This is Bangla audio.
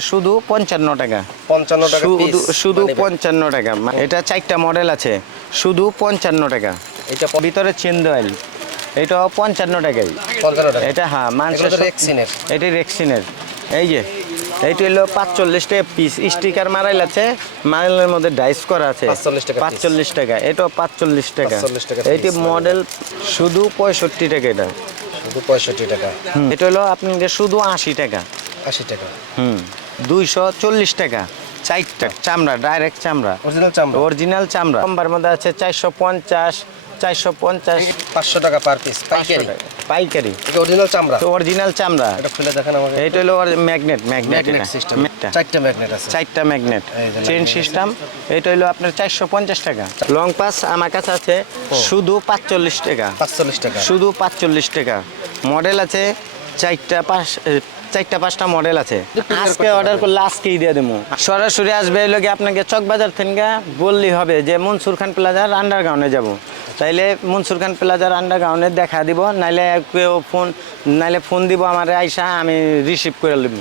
শুধু 55 টাকা। 55 টাকা পিস, শুধু 55 টাকা। এটা 4টা মডেল আছে, শুধু 55 টাকা। এটা ভিতরে চেন অয়েল, এটাও 55 টাকাই। 55 টাকা। এটা হ্যাঁ এগুলো তো রেক্সিনের। এটা রেক্সিনের। এই যে এইটা হলো 45 টাকা পিস, স্টিকার মারাইল আছে, মারাইলের মধ্যে ডাইস করা আছে। 45 টাকা পিস। 45 টাকা, এটাও 45 টাকা। 45 টাকা এইটি পিস মডেল শুধু 65 টাকা। এটা শুধু 65 টাকা। এটা হলো আপনাদের শুধু 80 টাকা। 80 টাকা। 240 টাকা। 4টা চামড়া, ডাইরেক্ট চামড়া, অরিজিনাল চামড়া। অরিজিনাল চামড়া। নম্বর মধ্যে আছে 450, 450, 500 টাকা পার পিস, 500 পাইকারি। টাকা পাইকারি। এটা অরিজিনাল চামড়া। তো অরিজিনাল চামড়া। এটা খুলে দেখেন আমাকে। এইটা হলো ম্যাগনেট। Magnet system. 4টা ম্যাগনেট আছে। 4টা ম্যাগনেট, এই যে চেন magnet সিস্টেম। এটা হলো আপনার 450 টাকা। লং পাস আমার কাছে আছে শুধু 45 টাকা। 45 টাকা। শুধু 45 টাকা। মডেল আছে 4টা 5টা মডেল আছে। আজকে অর্ডার করলে আজকেই দিয়ে দেবো। সরাসরি আসবে এই লোকে আপনাকে চকবাজার থেকে বললেই হবে যে মনসুর খান প্লাজার আন্ডারগ্রাউন্ডে যাব, তাইলে মনসুর খান প্লাজার আন্ডারগ্রাউন্ডে দেখা দিব, নাইলে কেউ ফোন দিব আমার, আইসা আমি রিসিভ করে নেব।